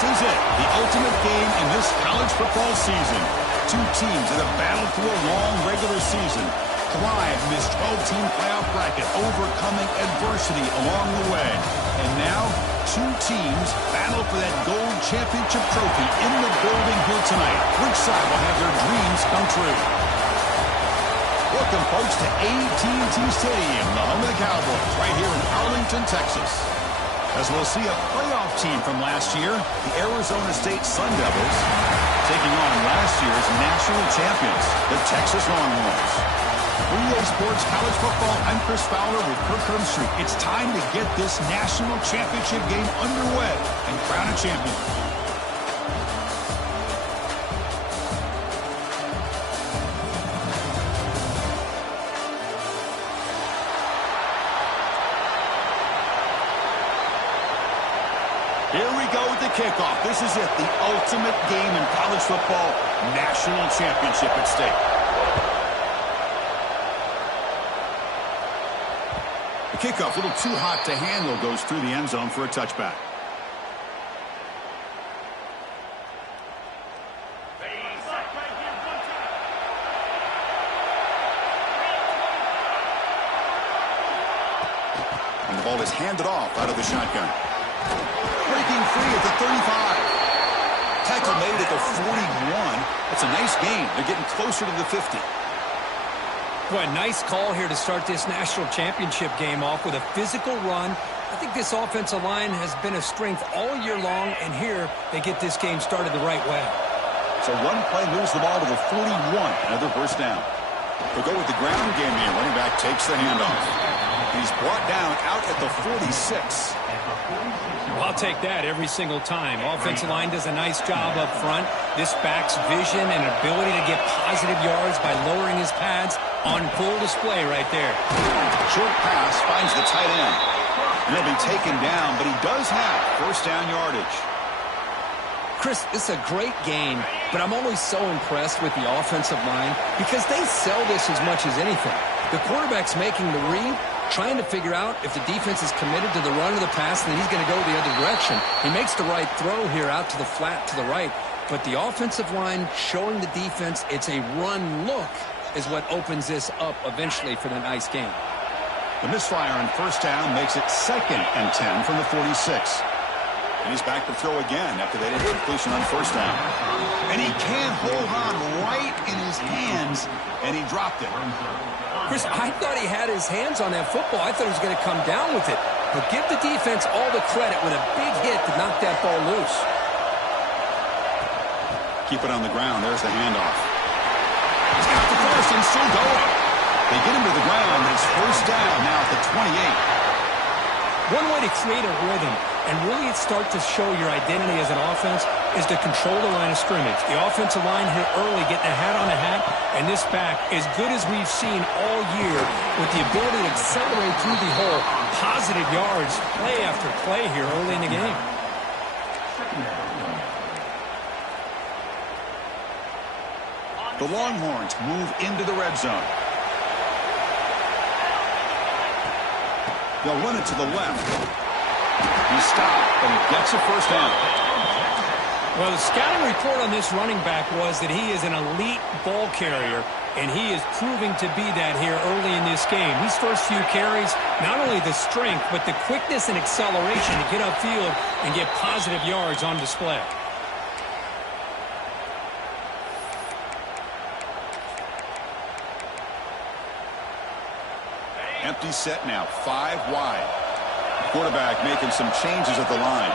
is it, the ultimate game in this college football season. Two teams that have battled through a long regular season, thrived in this 12-team playoff bracket, overcoming adversity along the way. And now, two teams battle for that gold championship trophy in the building here tonight. Which side will have their dreams come true? Welcome, folks, to AT&T Stadium, the home of the Cowboys, right here in Arlington, Texas. As we'll see a playoff team from last year, the Arizona State Sun Devils, taking on last year's national champions, the Texas Longhorns. For EA Sports College Football, I'm Chris Fowler with Kirk Herbstreit. It's time to get this national championship game underway and crown a champion. Here we go with the kickoff. This is it, the ultimate game in college football, national championship at stake. The kickoff, a little too hot to handle, goes through the end zone for a touchback. And the ball is handed off out of the shotgun. Breaking free at the 35. Tackle made at the 41. That's a nice gain. They're getting closer to the 50. What a nice call here to start this national championship game off with a physical run. I think this offensive line has been a strength all year long, and here they get this game started the right way. So one play moves the ball to the 41. Another first down. They'll go with the ground game here. Running back takes the handoff. He's brought down out at the 46. Well, I'll take that every single time. Offensive line does a nice job up front. This back's vision and ability to get positive yards by lowering his pads on full display right there. Short pass finds the tight end. And he'll be taken down, but he does have first down yardage. Chris, this is a great game, but I'm always so impressed with the offensive line because they sell this as much as anything. The quarterback's making the read, trying to figure out if the defense is committed to the run or the pass, and then he's going to go the other direction. He makes the right throw here out to the flat to the right, but the offensive line showing the defense it's a run look is what opens this up eventually for the nice game. The misfire on first down makes it 2nd and 10 from the 46. And he's back to throw again after they didn't completion on first down. And he can't hold on right in his hands, and he dropped it. Chris, I thought he had his hands on that football. I thought he was going to come down with it. But give the defense all the credit with a big hit to knock that ball loose. Keep it on the ground. There's the handoff. He's got the first and still going. They get him to the ground, and it's first down now at the 28. One way to create a rhythm and really start to show your identity as an offense is to control the line of scrimmage. The offensive line hit early, getting a hat on a hat, and this back, as good as we've seen all year, with the ability to accelerate through the hole, positive yards, play after play here early in the game. The Longhorns move into the red zone. They'll run it to the left. He stopped, but he gets a first down. Well, the scouting report on this running back was that he is an elite ball carrier, and he is proving to be that here early in this game. These first few carries, not only the strength, but the quickness and acceleration to get upfield and get positive yards on display. Empty set now, 5 wide. Quarterback making some changes at the line.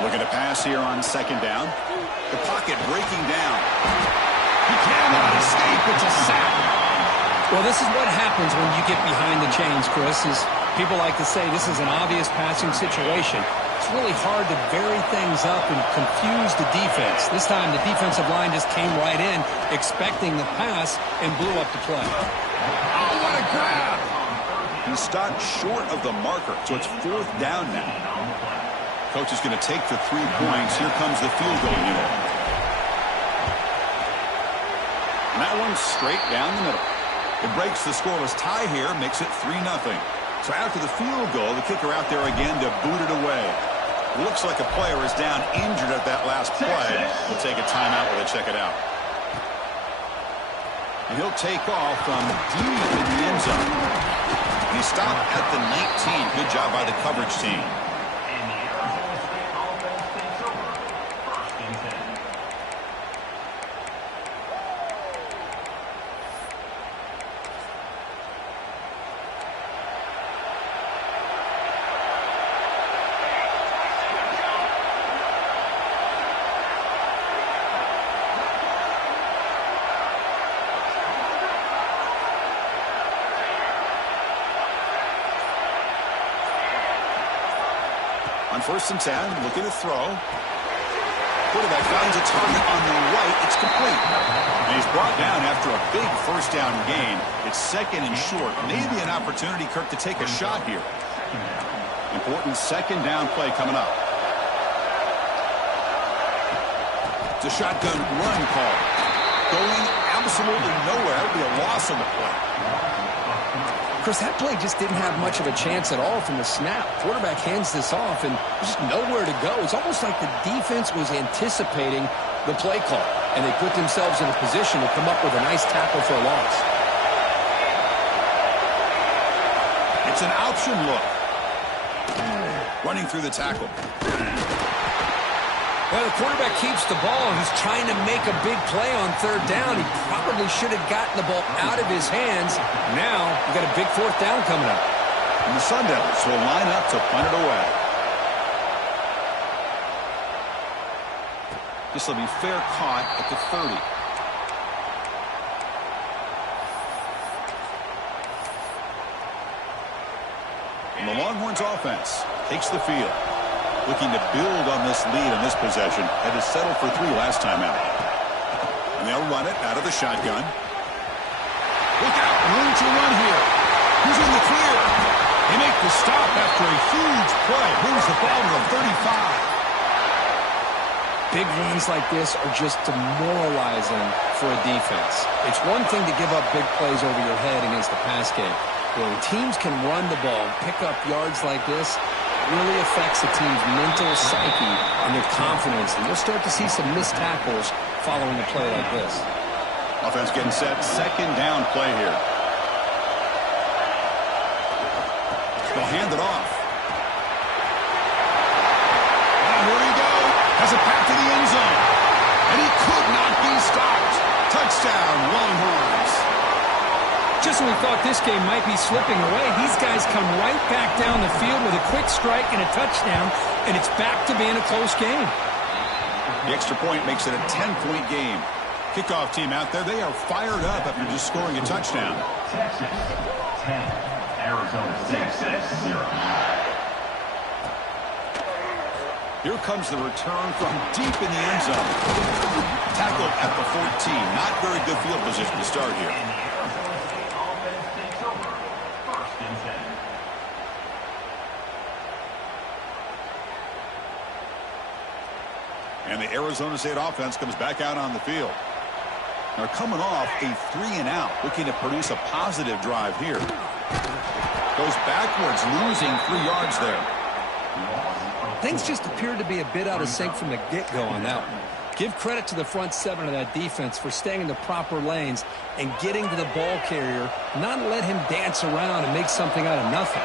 Looking to pass here on second down. The pocket breaking down. He cannot escape. It's a sack. Well, this is what happens when you get behind the chains, Chris. Is people like to say this is an obvious passing situation. It's really hard to vary things up and confuse the defense. This time the defensive line just came right in, expecting the pass, and blew up the play. Oh, what a grab! He stopped short of the marker, so it's 4th down now. Coach is going to take the 3 points. Here comes the field goal unit. And that one's straight down the middle. It breaks the scoreless tie here, makes it 3-0. So after the field goal, the kicker out there again to boot it away. Looks like a player is down injured at that last play. We'll take a timeout while they check it out. And he'll take off from deep in the end zone. He stopped at the 19. Good job by the coverage team. On 1st and 10, looking to throw. Quarterback finds a target on the right. It's complete. And he's brought down after a big first down gain. It's 2nd and short. Maybe an opportunity, Kirk, to take a shot here. Important 2nd down play coming up. It's a shotgun run call. Going absolutely nowhere. It'll be a loss on the play. Chris, that play just didn't have much of a chance at all from the snap. Quarterback hands this off, and there's just nowhere to go. It's almost like the defense was anticipating the play call, and they put themselves in a position to come up with a nice tackle for a loss. It's an option look. Running through the tackle. Well, the quarterback keeps the ball. He's trying to make a big play on 3rd down. He probably should have gotten the ball out of his hands. Now, we've got a big 4th down coming up. And the Sun Devils will line up to punt it away. This will be fair caught at the 30. And the Longhorns offense takes the field. Looking to build on this lead in this possession. Had to settle for 3 last time out. And they'll run it out of the shotgun. Look out, room to run here. Who's in the clear? They make the stop after a huge play. Moves the ball to the 35. Big runs like this are just demoralizing for a defense. It's one thing to give up big plays over your head against the pass game. But when teams can run the ball and pick up yards like this, really affects the team's mental psyche and their confidence. And you'll start to see some missed tackles following a play like this. Offense getting set. 2nd down play here. They'll hand it off. And here we go. Has it back to the end zone. And he could not be stopped. Touchdown, Longhorns. Just when we thought this game might be slipping away, these guys come right back down the field with a quick strike and a touchdown, and it's back to being a close game. The extra point makes it a 10-point game. Kickoff team out there, they are fired up after just scoring a touchdown. Texas 10, Arizona State 0. Here comes the return from deep in the end zone. Tackled at the 14. Not very good field position to start here. And the Arizona State offense comes back out on the field. They're coming off a 3-and-out, looking to produce a positive drive here. Goes backwards, losing 3 yards there. Things just appeared to be a bit out of sync from the get-go on that one. Give credit to the front 7 of that defense for staying in the proper lanes and getting to the ball carrier, not let him dance around and make something out of nothing.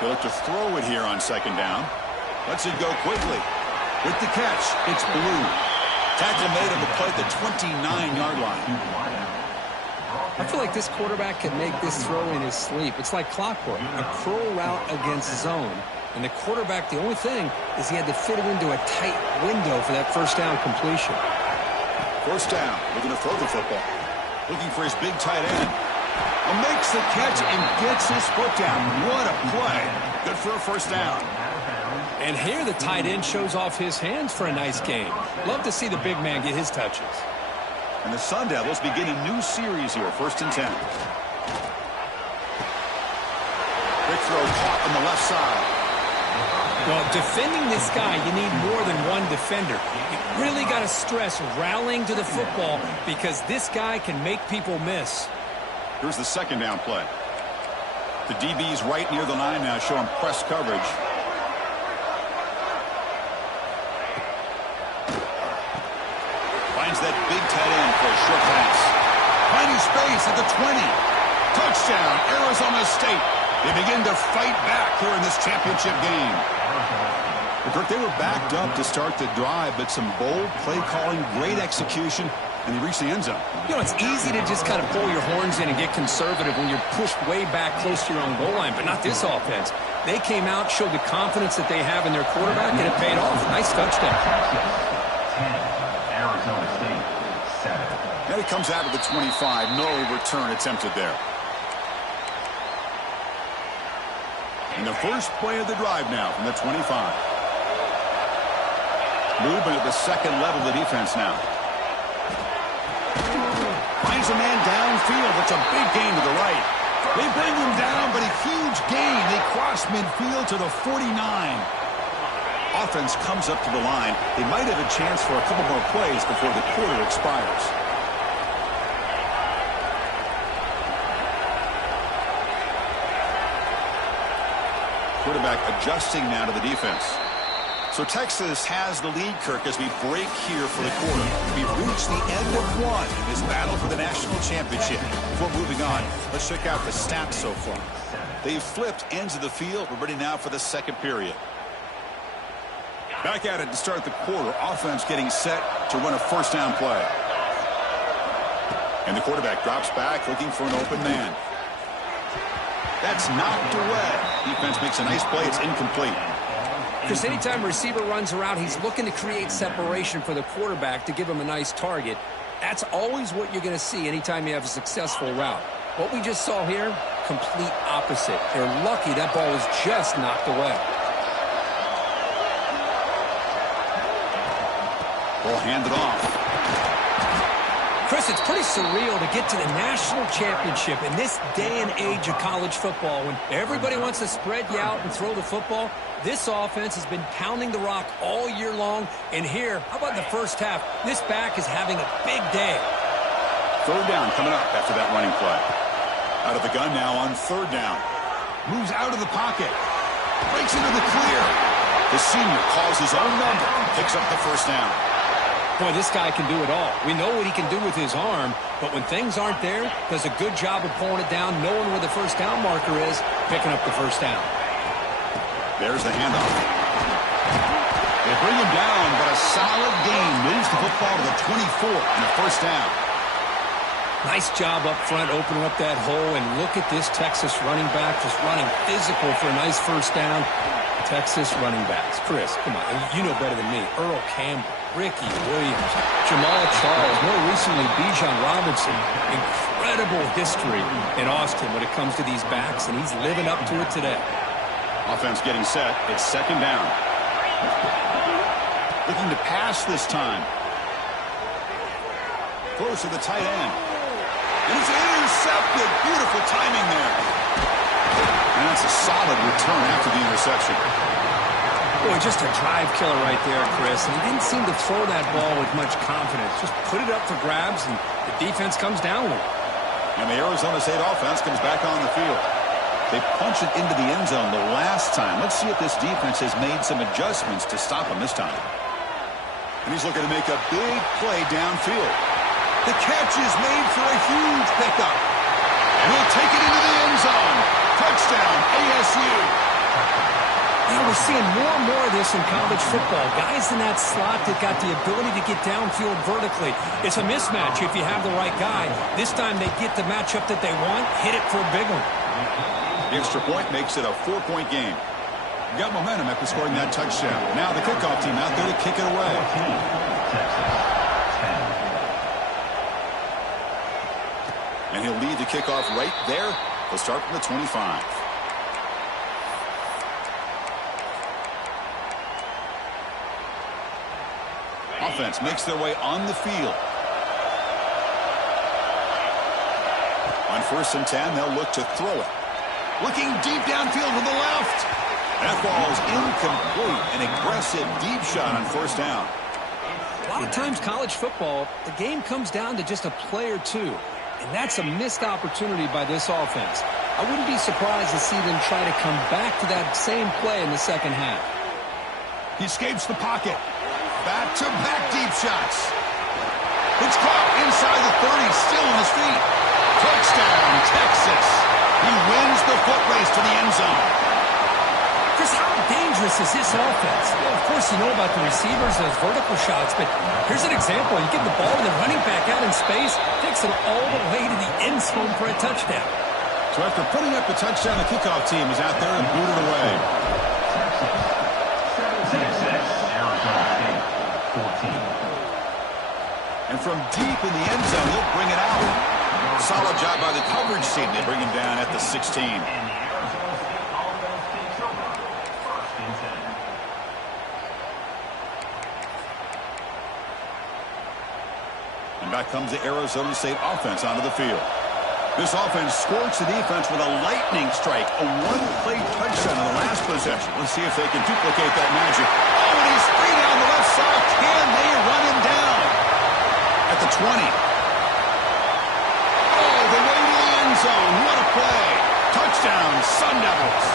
They look to throw it here on 2nd down. Lets it go quickly. With the catch, it's Blue. Tackle made on the play at the 29-yard line. I feel like this quarterback can make this throw in his sleep. It's like clockwork, a curl route against zone. And the quarterback, the only thing is he had to fit it into a tight window for that 1st down completion. 1st down, looking to throw the football. Looking for his big tight end. Makes the catch and gets his foot down. What a play. Good for a 1st down. And here the tight end shows off his hands for a nice game. Love to see the big man get his touches. And the Sun Devils begin a new series here. 1st and 10. Quick throw caught on the left side. Well, defending this guy, you need more than one defender. You really got to stress rallying to the football because this guy can make people miss. Here's the 2nd down play. The DB's right near the line now, showing press coverage. Finds that big tight end for a short pass. Finding space at the 20. Touchdown, Arizona State. They begin to fight back here in this championship game. Kirk, they were backed up to start the drive, but some bold play calling, great execution, and they reached the end zone. You know, it's easy to just kind of pull your horns in and get conservative when you're pushed way back close to your own goal line, but not this offense. They came out, showed the confidence that they have in their quarterback, and it paid off. Nice touchdown. 10, Arizona State, 7. And he comes out of the 25. No return attempted there. And the first play of the drive now from the 25. Movement at the second level of the defense now. Finds a man downfield. It's a big gain to the right. They bring him down, but a huge gain. They cross midfield to the 49. Offense comes up to the line. They might have a chance for a couple more plays before the quarter expires. Quarterback adjusting now to the defense. So Texas has the lead, Kirk, as we break here for the quarter. We've reached the end of one in this battle for the national championship. Before moving on, let's check out the stats so far. They've flipped ends of the field. We're ready now for the second period. Back at it to start the quarter. Offense getting set to run a first down play. And the quarterback drops back looking for an open man. That's knocked away. Defense makes a nice play. It's incomplete. Because anytime a receiver runs around, he's looking to create separation for the quarterback to give him a nice target. That's always what you're going to see anytime you have a successful route. What we just saw here, complete opposite. They're lucky that ball was just knocked away. Ball handed off. Chris, it's pretty surreal to get to the national championship in this day and age of college football when everybody wants to spread you out and throw the football. This offense has been pounding the rock all year long. And here, how about the first half? This back is having a big day. Third down coming up after that running play. Out of the gun now on third down. Moves out of the pocket. Breaks into the clear. The senior calls his own number. Picks up the first down. Boy, this guy can do it all. We know what he can do with his arm, but when things aren't there, does a good job of pulling it down, knowing where the first down marker is, picking up the first down. There's the handoff. They bring him down, but a solid gain moves the football to the 24 and a first down. Nice job up front, opening up that hole, and look at this Texas running back just running physical for a nice first down. Texas running backs. Chris, come on, you know better than me. Earl Campbell, Ricky Williams, Jamal Charles, more recently Bijan Robinson. Incredible history in Austin when it comes to these backs, and he's living up to it today. Offense getting set. It's second down. Looking to pass this time. Close to the tight end. And it's intercepted. Beautiful timing there. And that's a solid return after the interception. Boy, just a drive killer right there, Chris. And he didn't seem to throw that ball with much confidence. Just put it up for grabs, and the defense comes down with it. And the Arizona State offense comes back on the field. They punch it into the end zone the last time. Let's see if this defense has made some adjustments to stop him this time. And he's looking to make a big play downfield. The catch is made for a huge pickup. And he'll take it into the end zone. Touchdown, ASU. You know, we're seeing more and more of this in college football. Guys in that slot that got the ability to get downfield vertically. It's a mismatch if you have the right guy. This time they get the matchup that they want, hit it for a big one. The extra point makes it a 4-point game. Got momentum after scoring that touchdown. Now the kickoff team out there to kick it away. And he'll lead the kickoff right there. He'll start from the 25. Offense makes their way on the field. On 1st and 10, they'll look to throw it. Looking deep downfield with the left. That ball is incomplete. An aggressive deep shot on 1st down. A lot of times college football, the game comes down to just a play or two. And that's a missed opportunity by this offense. I wouldn't be surprised to see them try to come back to that same play in the second half. He escapes the pocket. Back-to-back deep shots. It's caught inside the 30, still on his feet. Touchdown, Texas. He wins the foot race to the end zone. Chris, how dangerous is this offense? Well, of course, you know about the receivers, those vertical shots, but here's an example. You give the ball to the running back out in space, takes it all the way to the end zone for a touchdown. So after putting up the touchdown, the kickoff team is out there and booted away. And from deep in the end zone, he'll bring it out. Solid job by the coverage team. They bring him down at the 16. And back comes the Arizona State offense onto the field. This offense scorched the defense with a lightning strike, a one-play touchdown on the last possession. Let's see if they can duplicate that magic. Oh, and he's free down the left side. Can they run him down? At the 20. Oh, the way to the end zone. What a play. Touchdown, Sun Devils.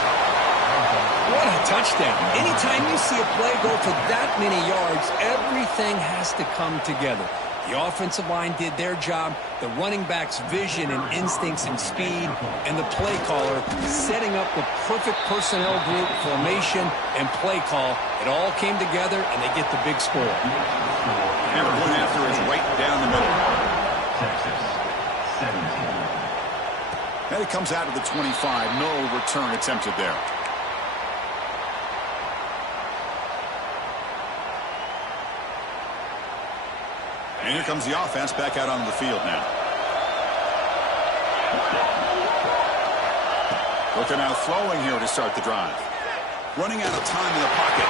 What a touchdown. Anytime you see a play go for that many yards, everything has to come together. The offensive line did their job, the running back's vision and instincts and speed, and the play caller setting up the perfect personnel group, formation, and play call. It all came together, and they get the big score. And the point after is right down the middle. Texas, 17. And it comes out of the 25. No return attempted there. And here comes the offense back out on the field now. Looking out throwing here to start the drive. Running out of time in the pocket.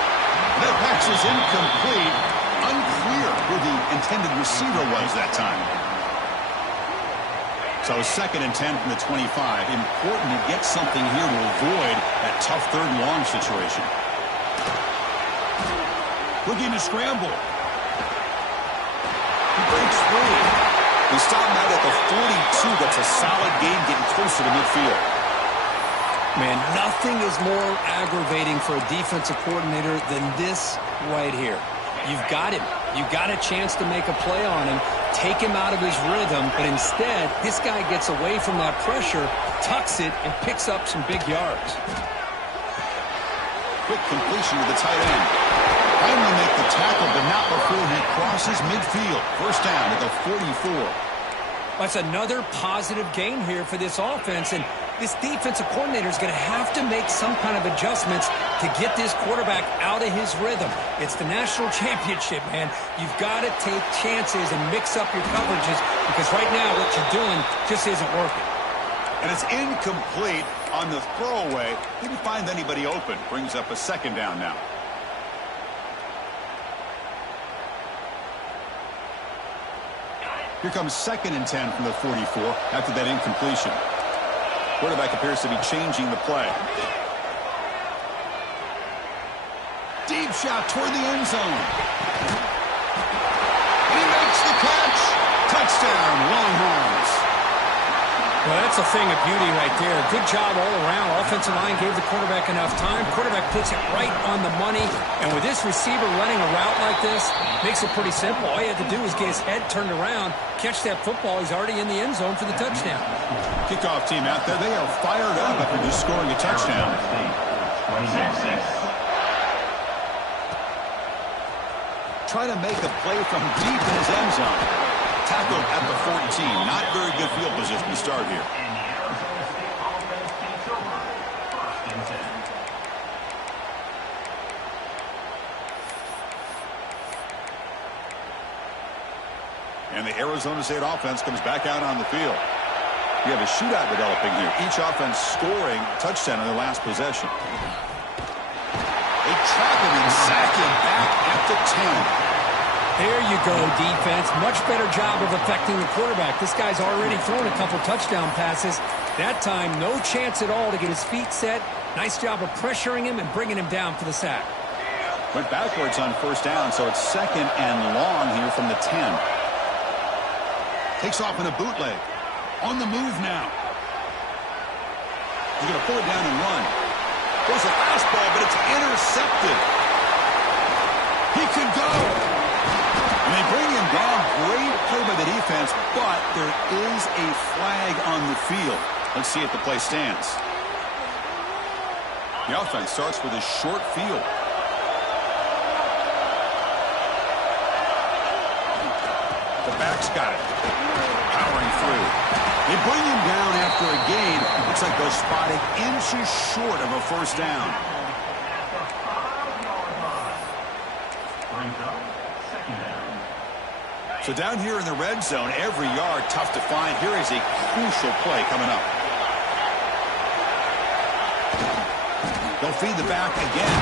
That pass is incomplete. Unclear who the intended receiver was that time. So 2nd and 10 from the 25. Important to get something here to avoid that tough 3rd and long situation. Looking to scramble. Breaks free. He stopped out at the 42. That's a solid game getting closer to midfield. Man, nothing is more aggravating for a defensive coordinator than this right here. You've got him. You've got a chance to make a play on him, take him out of his rhythm, but instead, this guy gets away from that pressure, tucks it, and picks up some big yards. Quick completion to the tight end. Finally make the tackle, but not before he crosses midfield. First down at the 44. That's another positive gain here for this offense, and this defensive coordinator is going to have to make some kind of adjustments to get this quarterback out of his rhythm. It's the national championship, man. You've got to take chances and mix up your coverages because right now what you're doing just isn't working. And it's incomplete on the throwaway. Didn't find anybody open. Brings up a 2nd down now. Here comes 2nd and 10 from the 44 after that incompletion. Quarterback appears to be changing the play. Deep shot toward the end zone. He makes the catch. Touchdown, Longhorns. Well, that's a thing of beauty right there. Good job all around. Offensive line gave the quarterback enough time. Quarterback puts it right on the money. And with this receiver running a route like this, makes it pretty simple. All you have to do is get his head turned around, catch that football. He's already in the end zone for the touchdown. Kickoff team out there. They are fired up after just scoring a touchdown. 26. Trying to make a play from deep in his end zone. Tackled at the 14. Not very good field position to start here. And the Arizona State offense comes back out on the field. You have a shootout developing here. Each offense scoring a touchdown in their last possession. They trap him and sack him back at the 10. There you go, defense. Much better job of affecting the quarterback. This guy's already thrown a couple touchdown passes. That time, no chance at all to get his feet set. Nice job of pressuring him and bringing him down for the sack. Went backwards on 1st down, so it's 2nd and long here from the 10. Takes off in a bootleg. On the move now. He's going to pull it down and run. There's a fastball, but it's intercepted. He could go. And they bring him down. Great play by the defense, but there is a flag on the field. Let's see if the play stands. The offense starts with a short field. The back's got it. Powering through. They bring him down after a gain. Looks like they'll spot it inches short of a first down. So down here in the red zone, every yard tough to find. Here is a crucial play coming up. They'll feed the back again.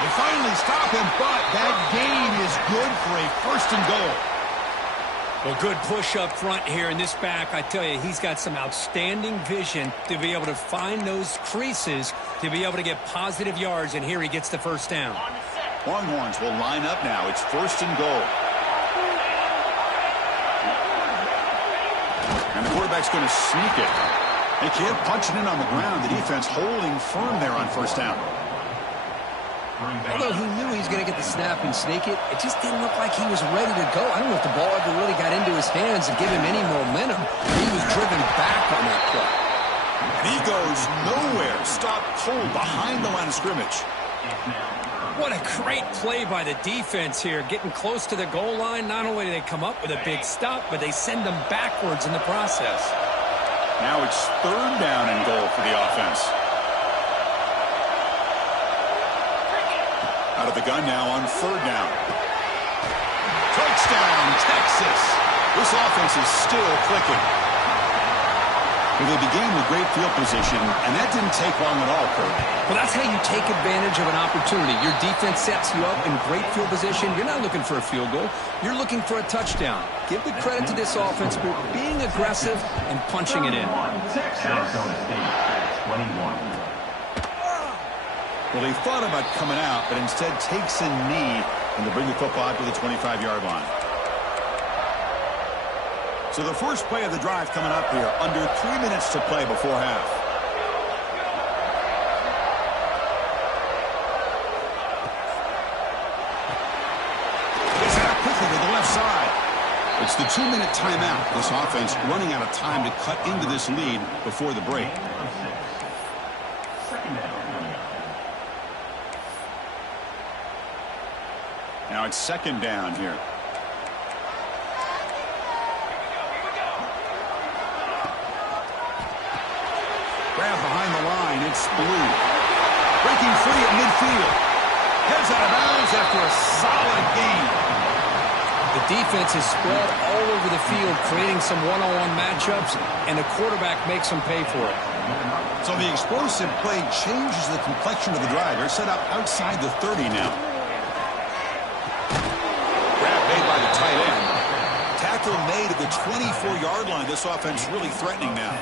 They finally stop him, but that gain is good for a first and goal. Well, good push up front here in this back. I tell you, he's got some outstanding vision to be able to find those creases, to be able to get positive yards, and here he gets the first down. Longhorns will line up now. It's first and goal. And the quarterback's going to sneak it. They can't punch it in on the ground. The defense holding firm there on first down. Although he knew he was going to get the snap and sneak it, it just didn't look like he was ready to go. I don't know if the ball ever really got into his hands and give him any momentum. He was driven back on that play. And he goes nowhere. Stopped cold behind the line of scrimmage. What a great play by the defense here. Getting close to the goal line, not only do they come up with a big stop, but they send them backwards in the process. Now it's third down and goal for the offense. Out of the gun now on third down. Touchdown, Texas. This offense is still clicking. Well, they began with great field position, and that didn't take long at all, Kurt. Well, that's how you take advantage of an opportunity. Your defense sets you up in great field position. You're not looking for a field goal. You're looking for a touchdown. Give the credit to this offense for being aggressive and punching it in. Well, they thought about coming out, but instead takes a knee, and they bring the football out to the 25-yard line. So the first play of the drive coming up here, under 3 minutes to play before half. Gets out quickly to the left side. It's the 2-minute timeout. This offense running out of time to cut into this lead before the break. Now it's second down here. Grab behind the line. It's Blue. Breaking free at midfield. Heads out of bounds after a solid gain. The defense is spread all over the field, creating some one-on-one matchups, and the quarterback makes them pay for it. So the explosive play changes the complexion of the drive. They're set up outside the 30 now. Grab made by the tight end. Tackle made at the 24-yard line. This offense really threatening now.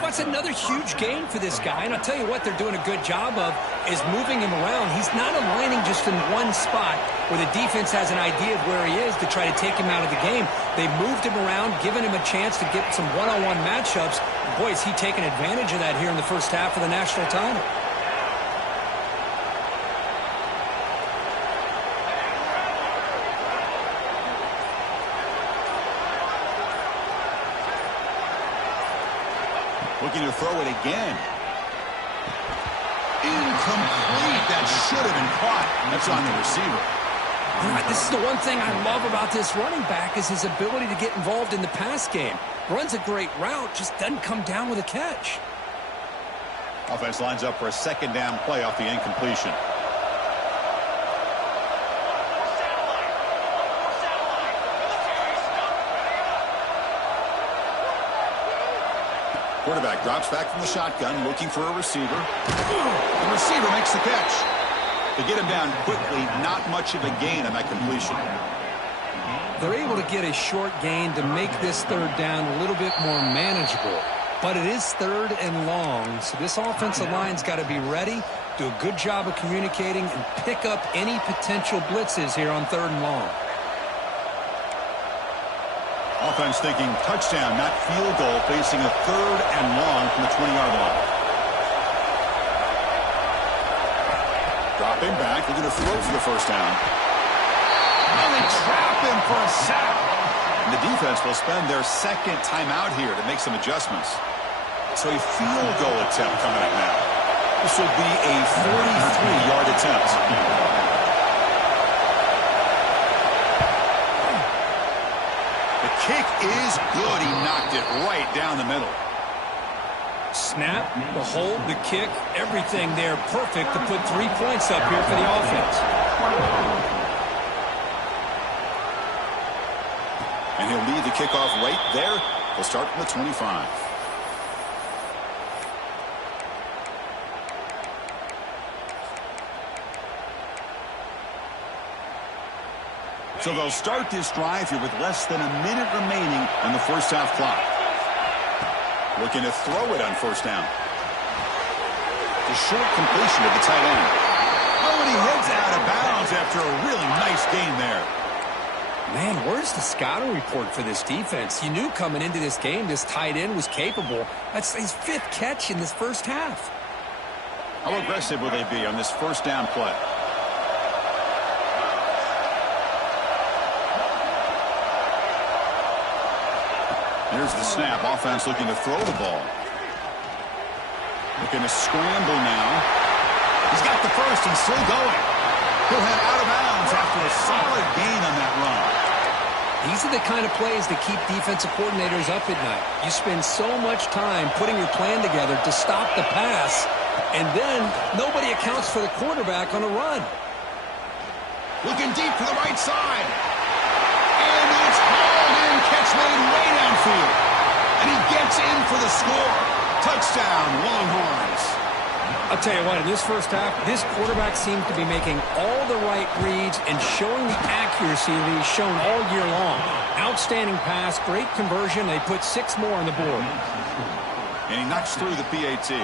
That's another huge game for this guy, and I'll tell you what they're doing a good job of is moving him around. He's not aligning just in one spot where the defense has an idea of where he is to try to take him out of the game. They moved him around, giving him a chance to get some one-on-one matchups. Boy, is he taking advantage of that here in the first half of the national title. Looking to throw it again. Incomplete. That should have been caught. That's on the receiver. All right, this is the one thing I love about this running back is his ability to get involved in the pass game. Runs a great route, just doesn't come down with a catch. Offense lines up for a second down play off the incompletion. Quarterback drops back from the shotgun, looking for a receiver. The receiver makes the catch. To get him down quickly, not much of a gain on that completion. They're able to get a short gain to make this third down a little bit more manageable. But it is third and long, so this offensive line's got to be ready, do a good job of communicating, and pick up any potential blitzes here on third and long. Offense thinking touchdown, not field goal, facing a 3rd and long from the 20-yard line. Dropping back, looking to throw for the first down. And they trap him for a sack. And the defense will spend their 2nd timeout here to make some adjustments. So a field goal attempt coming up now. This will be a 43-yard attempt. The kick is good. He knocked it right down the middle. Snap, the hold, the kick, everything there perfect to put 3 points up here for the offense. And he'll lead the kickoff right there. He'll start from the 25. So they'll start this drive here with less than a minute remaining on the first half clock. Looking to throw it on first down. The short completion of the tight end. Oh, and he heads out of bounds after a really nice gain there. Man, where's the scouting report for this defense? You knew coming into this game this tight end was capable. That's his 5th catch in this first half. How aggressive will they be on this first down play? Here's the snap. Offense looking to throw the ball. Looking to scramble now. He's got the first and still going. He'll head out of bounds after a solid gain on that run. These are the kind of plays that keep defensive coordinators up at night. You spend so much time putting your plan together to stop the pass, and then nobody accounts for the quarterback on a run. Looking deep to the right side. And it's hauled in. Catch made way downfield. And he gets in for the score. Touchdown, Longhorns. I'll tell you what, in this first half, this quarterback seems to be making all the right reads and showing the accuracy that he's shown all year long. Outstanding pass, great conversion. They put 6 more on the board. And he knocks through the PAT.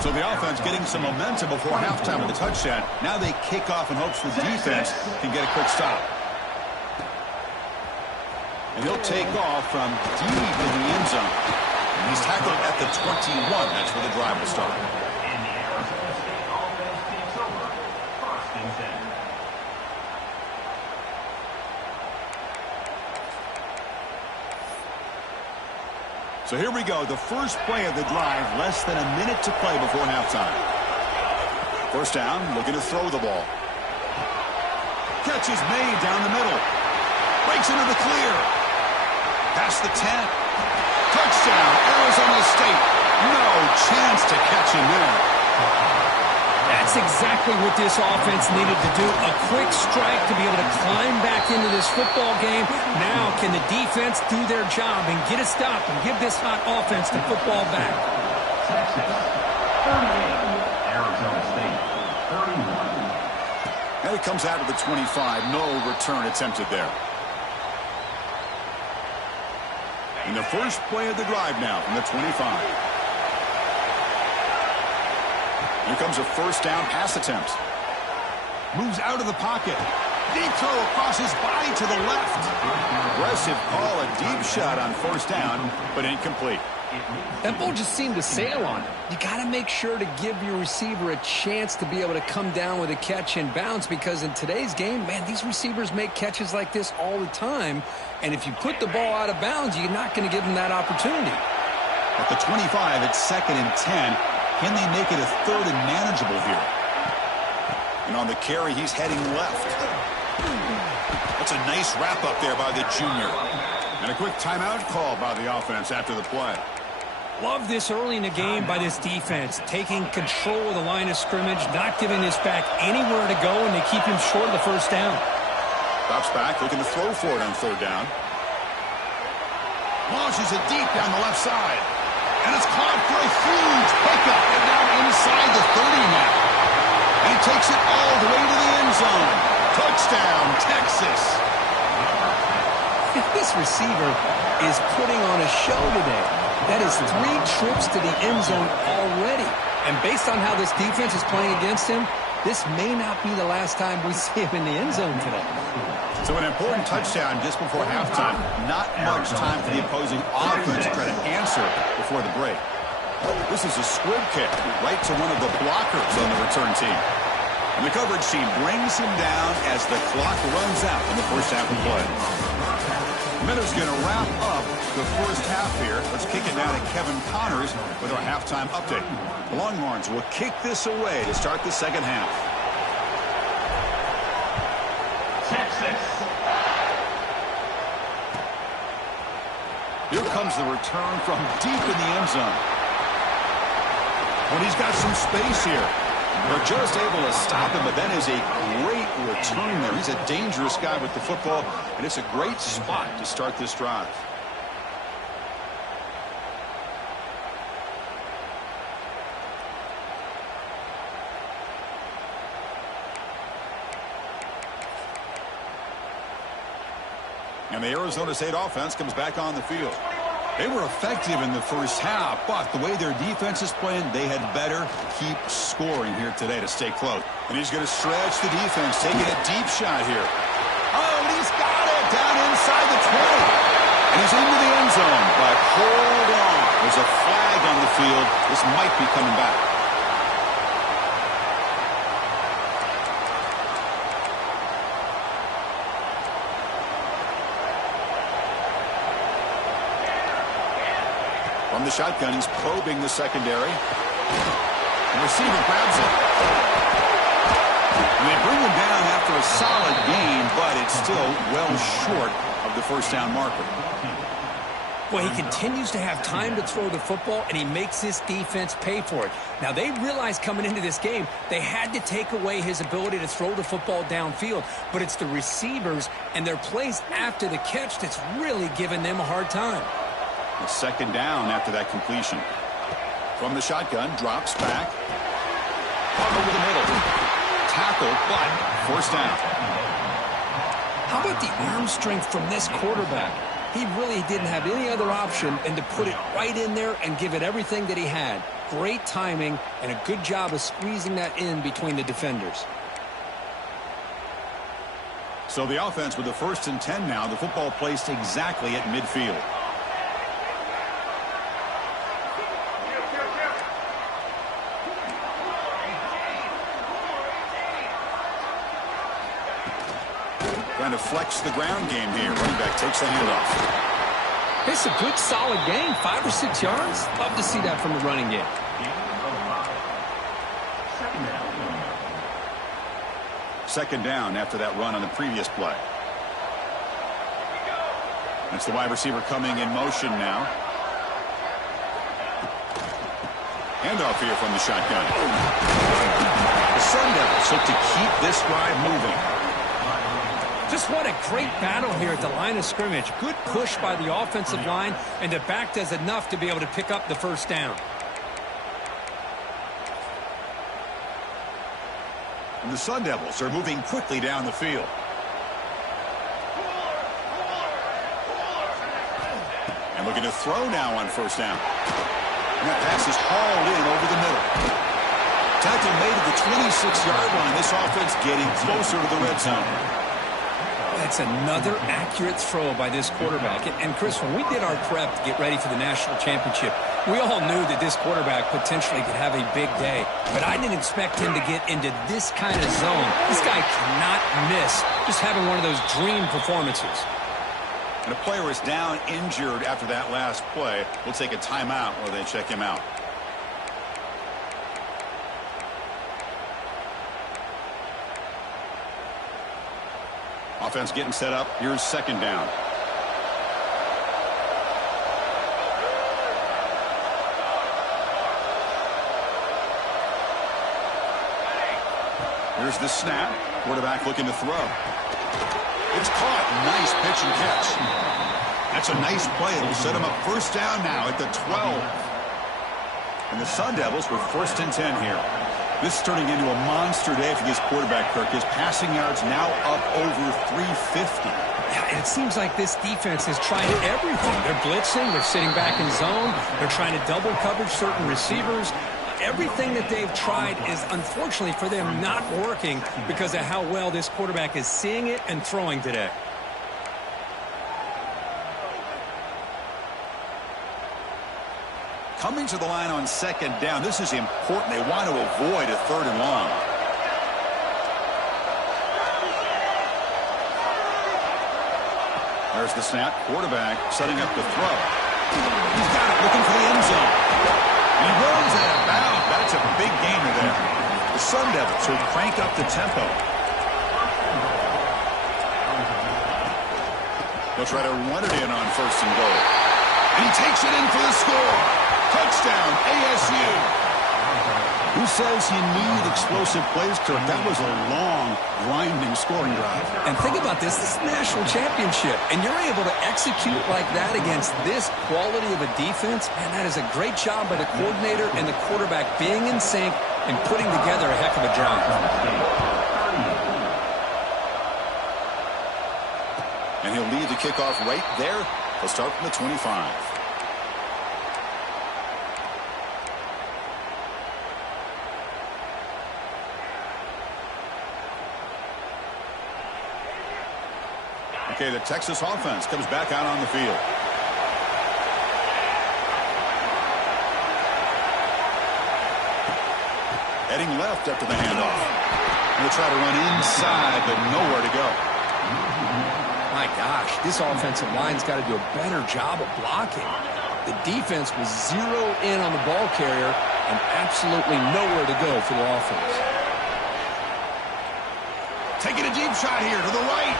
So the offense getting some momentum before halftime with a touchdown. Now they kick off in hopes the defense can get a quick stop. And he'll take off from deep in the end zone. And he's tackled at the 21. That's where the drive will start. So here we go, the first play of the drive, less than a minute to play before halftime. First down, looking to throw the ball. Catch is made down the middle. Breaks into the clear. Past the 10. Touchdown, Arizona State. No chance to catch him there. That's exactly what this offense needed to do. A quick strike to be able to climb back into this football game. Now can the defense do their job and get a stop and give this hot offense the football back? Texas, 38. Arizona State, 31. And it comes out of the 25. No return attempted there. In the first play of the drive now from the 25. Here comes a first down pass attempt. Moves out of the pocket. Deep throw across his body to the left. Aggressive call, a deep shot on first down, but incomplete. That ball just seemed to sail on him. You got to make sure to give your receiver a chance to be able to come down with a catch and bounce, because in today's game, man, these receivers make catches like this all the time. And if you put the ball out of bounds, you're not going to give them that opportunity. At the 25, it's 2nd and 10. Can they make it a 3rd and manageable here? And on the carry, he's heading left. That's a nice wrap up there by the junior. And a quick timeout call by the offense after the play. Love this early in the game by this defense, taking control of the line of scrimmage, not giving this back anywhere to go, and they keep him short of the first down. Drops back, looking to throw for it on 3rd down. Launches it deep down the left side. And it's caught for a huge pickup. And now inside the 30 now. And he takes it all the way to the end zone. Touchdown, Texas. This receiver is putting on a show today. That is 3 trips to the end zone already. And based on how this defense is playing against him, this may not be the last time we see him in the end zone today. So an important touchdown just before halftime. Not much time for the opposing offense to try to answer before the break. This is a squib kick right to one of the blockers on the return team. And the coverage team brings him down as the clock runs out in the first half of play. Miller's going to wrap up the first half here. Let's kick it down to Kevin Connors with our halftime update. The Longhorns will kick this away to start the second half. Texas. Here comes the return from deep in the end zone. Well, he's got some space here. They're just able to stop him, but that is a great return there. He's a dangerous guy with the football, and it's a great spot to start this drive. And the Arizona State offense comes back on the field. They were effective in the first half, but the way their defense is playing, they had better keep scoring here today to stay close. And he's going to stretch the defense, taking a deep shot here. Oh, and he's got it down inside the 20. And he's into the end zone, but hold on. There's a flag on the field. This might be coming back. From the shotgun, he's probing the secondary. The receiver grabs it. And they bring him down after a solid gain, but it's still well short of the first down marker. Well, he continues to have time to throw the football, and he makes his defense pay for it. Now, they realized coming into this game they had to take away his ability to throw the football downfield, but it's the receivers and their plays after the catch that's really giving them a hard time. A second down after that completion. From the shotgun, drops back. Up over the middle. Tackled, but first down. How about the arm strength from this quarterback? He really didn't have any other option than to put it right in there and give it everything that he had. Great timing and a good job of squeezing that in between the defenders. So the offense with the 1st and 10 now. The football placed exactly at midfield. Trying to flex the ground game here. Running back takes the handoff. It's a good, solid game. 5 or 6 yards. Love to see that from the running game. Second down after that run on the previous play. That's the wide receiver coming in motion now. Handoff here from the shotgun. The Sun Devils look to keep this drive moving. Just what a great battle here at the line of scrimmage. Good push by the offensive line, and the back does enough to be able to pick up the first down. And the Sun Devils are moving quickly down the field. And looking to throw now on first down. And that pass is hauled in over the middle. Tackle made at the 26-yard line. This offense getting closer to the red zone. That's another accurate throw by this quarterback. And, Chris, when we did our prep to get ready for the national championship, we all knew that this quarterback potentially could have a big day. But I didn't expect him to get into this kind of zone. This guy cannot miss just having one of those dream performances. And a player is down injured after that last play. We'll take a timeout while they check him out. Offense getting set up. Here's second down. Here's the snap. Quarterback looking to throw. It's caught. Nice pitch and catch. That's a nice play. It'll set him up first down now at the 12. And the Sun Devils with 1st and 10 here. This is turning into a monster day for this quarterback, Kirk. His passing yards now up over 350. Yeah, and it seems like this defense has tried everything. They're blitzing. They're sitting back in zone. They're trying to double coverage certain receivers. everything that they've tried is, unfortunately for them, not working because of how well this quarterback is seeing it and throwing today. Coming to the line on second down, this is important. They want to avoid a 3rd and long. There's the snap. Quarterback setting up the throw. He's got it, looking for the end zone. He runs out of bounds. That's a big gainer there. The Sun Devils will crank up the tempo. They'll try to run it in on 1st and goal. And he takes it in for the score. Touchdown, ASU. Who says you need explosive plays, Kirk? That was a long, grinding scoring drive. And think about this. This is a national championship, and you're able to execute like that against this quality of a defense, and that is a great job by the coordinator and the quarterback being in sync and putting together a heck of a drive. And he'll lead the kickoff right there. He'll start from the 25. Okay, the Texas offense comes back out on the field. Heading left after the handoff. They'll try to run inside, but nowhere to go. My gosh, this offensive line's got to do a better job of blocking. The defense was zeroed in on the ball carrier and absolutely nowhere to go for the offense. Taking a deep shot here to the right.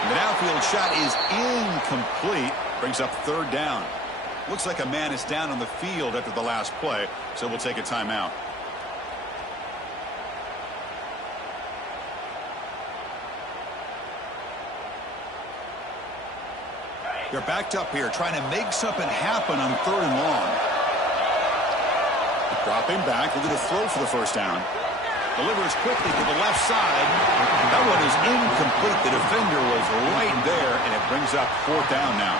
The downfield shot is incomplete. Brings up 3rd down. Looks like a man is down on the field after the last play, so we'll take a timeout. They're backed up here, trying to make something happen on 3rd and long. Dropping back, looking to throw for the 1st down. Delivers quickly to the left side. That one is incomplete. The defender was right there, and it brings up 4th down now.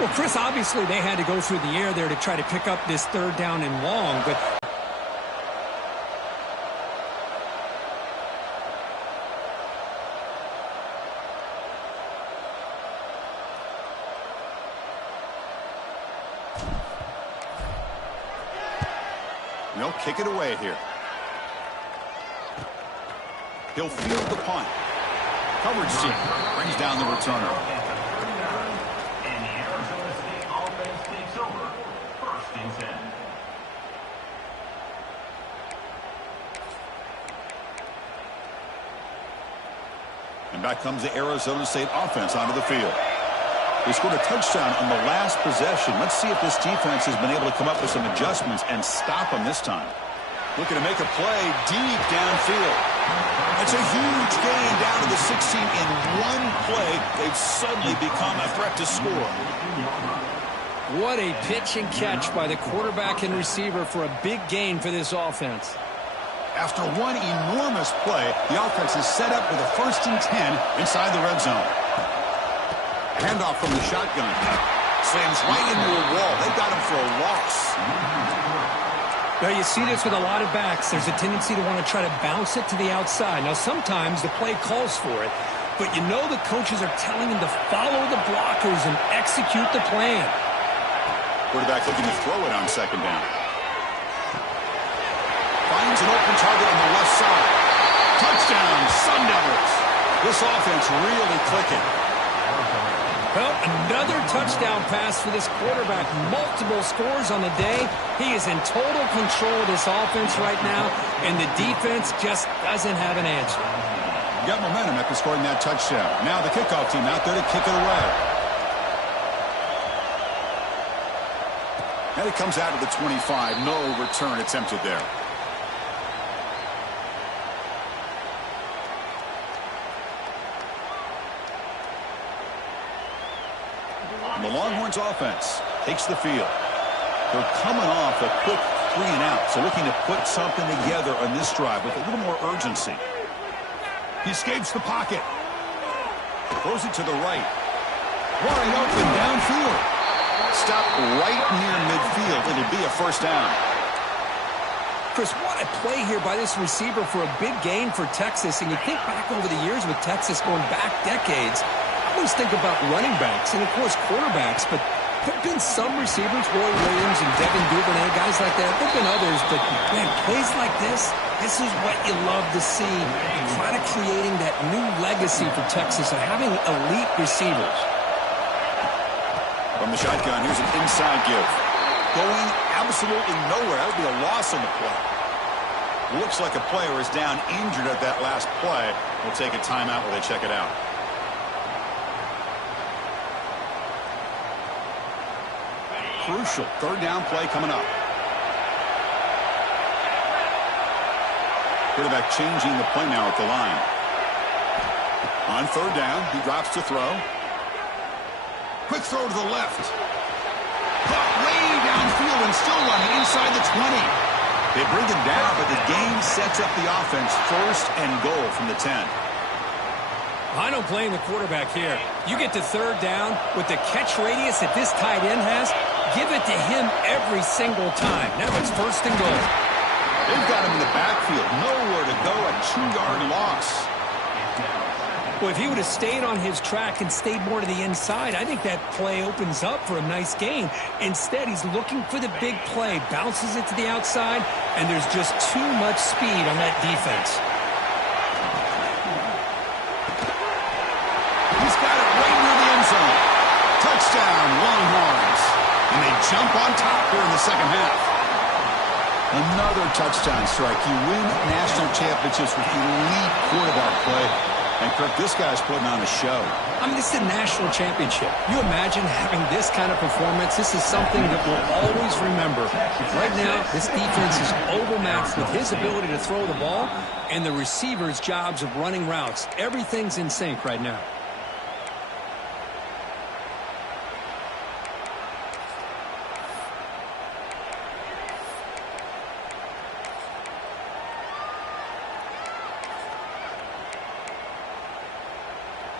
Well, Chris, obviously they had to go through the air there to try to pick up this 3rd down and long, but they'll kick it away here. He'll field the punt. Coverage team brings down the returner. And the Arizona State offense takes over. 1st and 10. And back comes the Arizona State offense onto the field. They scored a touchdown on the last possession. Let's see if this defense has been able to come up with some adjustments and stop them this time. Looking to make a play deep downfield. It's a huge gain down to the 16 in one play. They've suddenly become a threat to score. what a pitch and catch by the quarterback and receiver for a big gain for this offense. After one enormous play, the offense is set up with a 1st and 10 inside the red zone. Handoff from the shotgun. Slams right into a wall. They got him for a loss. Well, you see this with a lot of backs. There's a tendency to want to try to bounce it to the outside. Now, sometimes the play calls for it, but you know the coaches are telling them to follow the blockers and execute the plan. Quarterback looking to throw it on 2nd down. Finds an open target on the left side. Touchdown, Sun Devils. This offense really clicking. Well, another touchdown pass for this quarterback. Multiple scores on the day. He is in total control of this offense right now, and the defense just doesn't have an answer. Got momentum after scoring that touchdown. Now the kickoff team out there to kick it away. And it comes out of the 25. No return attempted there. And the Longhorns offense takes the field. They're coming off a quick 3 and out, so looking to put something together on this drive with a little more urgency. He escapes the pocket. Throws it to the right. Wide open downfield. Stop right near midfield. It'll be a 1st down. Chris, what a play here by this receiver for a big gain for Texas. And you think back over the years with Texas going back decades, I always think about running backs and, of course, quarterbacks. But there have been some receivers, Roy Williams and Devin Duvernay, guys like that. There have been others. But, man, plays like this is what you love to see. Kind of creating that new legacy for Texas of having elite receivers. From the shotgun, here's an inside give. Going absolutely nowhere. That would be a loss on the play. Looks like a player is down injured at that last play. We'll take a timeout while they check it out. Crucial third down play coming up. Quarterback changing the play now at the line. On third down, he drops to throw. Quick throw to the left. Caught way downfield and still running inside the 20. They bring him down, but the gain sets up the offense. First and goal from the 10. I don't blame the quarterback here. You get to third down with the catch radius that this tight end has, give it to him every single time. Now it's first and goal. They've got him in the backfield. Nowhere to go. A 2-yard loss. Well, if he would have stayed on his track and stayed more to the inside, I think that play opens up for a nice gain. Instead, he's looking for the big play, bounces it to the outside, and there's just too much speed on that defense. He's got it right near the end zone. Touchdown, Longhorns. And they jump on top here in the second half. Another touchdown strike. You win national championships with elite quarterback play. And, Kirk, this guy's putting on a show. I mean, this is a national championship. You imagine having this kind of performance? This is something that we'll always remember. Right now, this defense is overmatched with his ability to throw the ball and the receivers' jobs of running routes. Everything's in sync right now.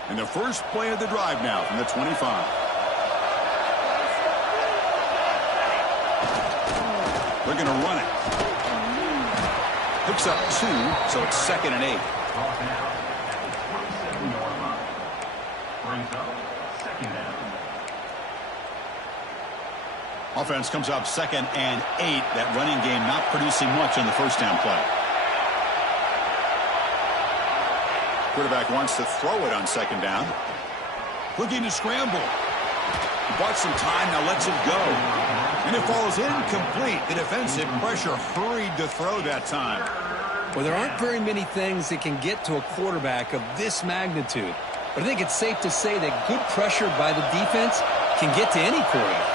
And the first play of the drive now from the 25. They're going to run it. Picks up 2, so it's 2nd and 8. Offense comes up 2nd and 8. That running game not producing much on the first down play. Quarterback wants to throw it on 2nd down. Looking to scramble. Bought some time, now lets it go. And it falls incomplete. The defensive pressure hurried to throw that time. Well, there aren't very many things that can get to a quarterback of this magnitude. But I think it's safe to say that good pressure by the defense can get to any quarterback.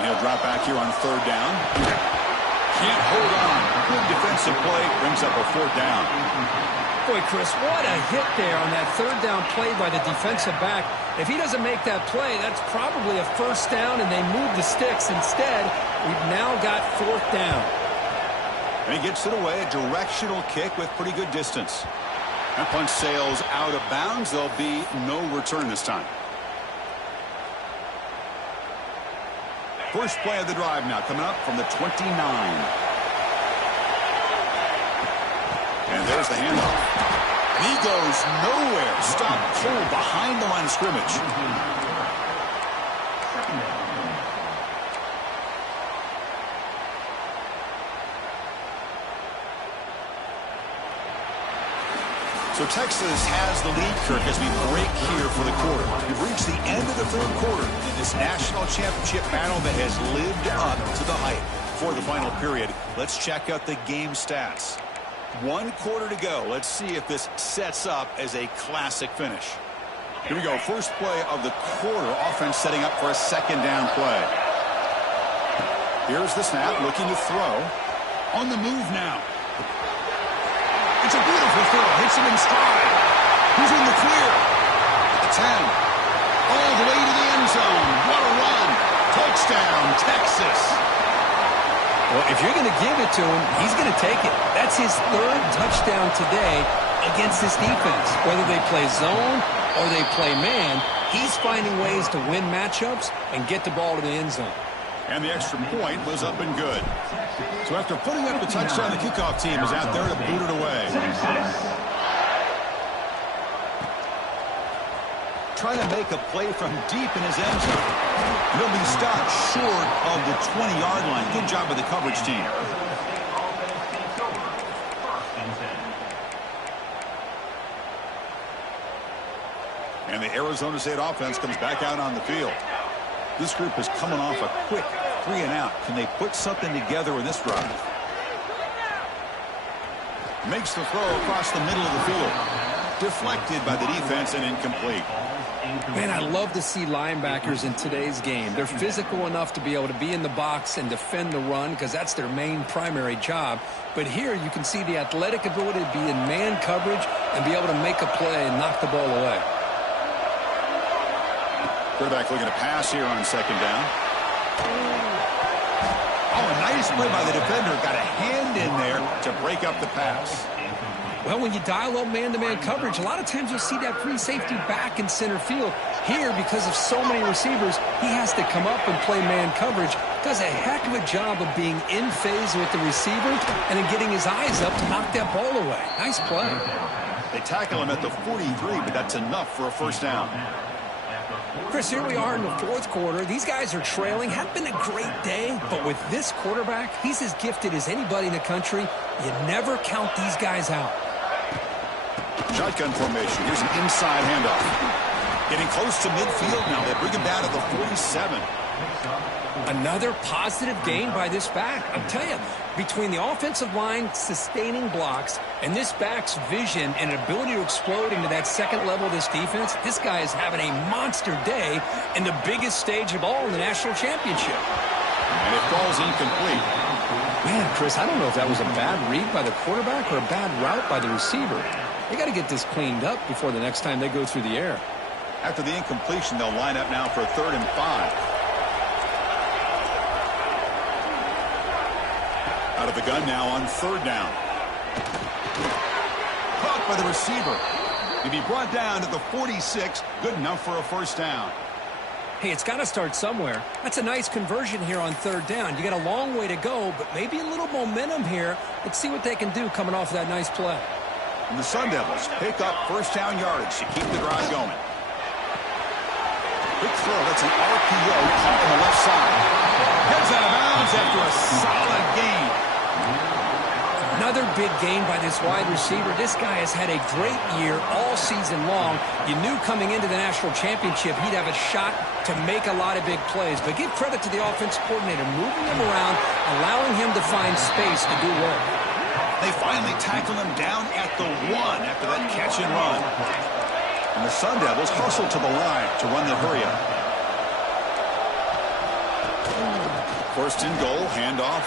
And he'll drop back here on 3rd down. Can't hold on. Good defensive play. Brings up a 4th down. Boy, Chris, what a hit there on that 3rd down play by the defensive back. If he doesn't make that play, that's probably a 1st down, and they move the sticks. Instead, we've now got 4th down. And he gets it away, a directional kick with pretty good distance. That punch sails out of bounds. There'll be no return this time. First play of the drive now coming up from the 29. And there's the handoff. And he goes nowhere. Stop cold behind the line of scrimmage. So Texas has the lead, Kirk, as we break here for the quarter. We've reached the end of the 3rd quarter in this national championship battle that has lived up to the hype. For the final period, let's check out the game stats. 1 quarter to go. Let's see if this sets up as a classic finish. Here we go. First play of the quarter. Offense setting up for a 2nd down play. Here's the snap, looking to throw. On the move now. It's a beautiful throw. Hits him in stride. He's in the clear. At the 10. All the way to the end zone. What a run. Touchdown, Texas. Well, if you're going to give it to him, he's going to take it. That's his 3rd touchdown today against this defense. Whether they play zone or they play man, he's finding ways to win matchups and get the ball to the end zone. And the extra point was up and good. So after putting up the touchdown, the kickoff team is out there to boot it away. Trying to make a play from deep in his end zone. He'll be stopped short of the 20-yard line. Good job by the coverage team. And the Arizona State offense comes back out on the field. This group is coming off a quick 3-and-out. Can they put something together in this drive? Makes the throw across the middle of the field. Deflected by the defense and incomplete. Man, I love to see linebackers in today's game. They're physical enough to be able to be in the box and defend the run because that's their main primary job. But here you can see the athletic ability to be in man coverage and be able to make a play and knock the ball away. Quarterback looking to pass here on second down. Oh, a nice play by the defender. Got a hand in there to break up the pass. Well, when you dial up man-to-man coverage, a lot of times you'll see that free safety back in center field. Here, because of so many receivers, he has to come up and play man coverage. Does a heck of a job of being in phase with the receiver and then getting his eyes up to knock that ball away. Nice play. They tackle him at the 43, but that's enough for a first down. Chris, here we are in the fourth quarter. These guys are trailing. Hadn't been a great day, but with this quarterback, he's as gifted as anybody in the country. You never count these guys out. Shotgun formation. Here's an inside handoff. Getting close to midfield now. They bring him down to the 47. Another positive gain by this back. I'll tell you, between the offensive line sustaining blocks and this back's vision and ability to explode into that second level of this defense, this guy is having a monster day in the biggest stage of all in the national championship. And it falls incomplete. Man, Chris, I don't know if that was a bad read by the quarterback or a bad route by the receiver. They got to get this cleaned up before the next time they go through the air. After the incompletion, they'll line up now for 3rd and 5. Out of the gun now on 3rd down. Caught by the receiver. He'll be brought down to the 46. Good enough for a first down. Hey, it's got to start somewhere. That's a nice conversion here on 3rd down. You got a long way to go, but maybe a little momentum here. Let's see what they can do coming off that nice play. And the Sun Devils pick up first down yardage to keep the drive going. Quick throw. That's an RPO caught on the left side. Heads out of bounds after a solid gain. Another big gain by this wide receiver. This guy has had a great year all season long. You knew coming into the national championship he'd have a shot to make a lot of big plays. But give credit to the offensive coordinator, moving him around, allowing him to find space to do work. They finally tackle him down at the 1 after that catch and run. And the Sun Devils hustle to the line to run the hurry up. 1st and goal, handoff.